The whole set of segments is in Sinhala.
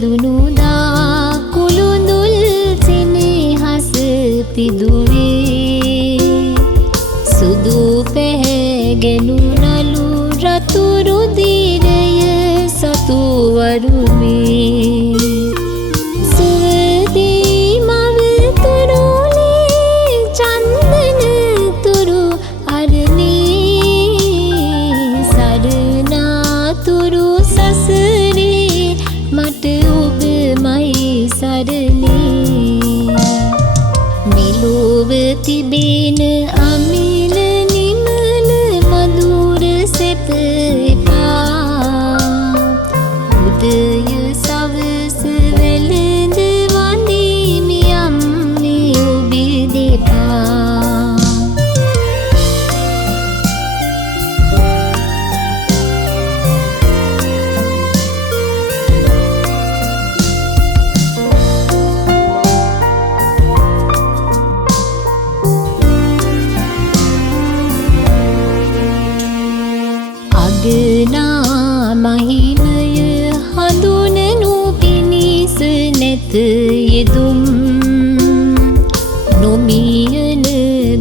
දුනුදා කුළුඳුල් සෙනෙහස පිදුවේ සුදු පැහැගෙනු නලු රතුරු දිරය සතු වරුමේ සුවදී මව තුරුලේ චන්දන තුරු අරනේ සරනාතුරු සසරේ මට ඔබමයි සරනේ මෙලොව තිබෙන අමිල නිමල මధుර සෙප එපා උදය සවස වෙළඳ වඳිමි අම්මේ ඔබ දෙපා අගනා මහිමය හඳුනනු පිණිස නැත යෙදුම් නොමියන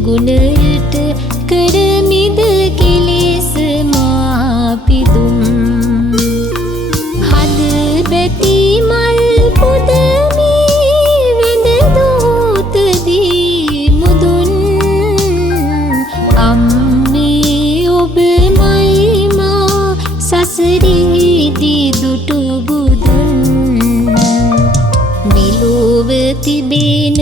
ගුණයට කරමිද කෙලෙස මා පිදුම් හද බැති මල් පුදමී වෙඳ දෝතදී මුදුන් අම්මේ ඔබමයි සසරේදී දුටු බුදුන් මෙලොව තිබෙන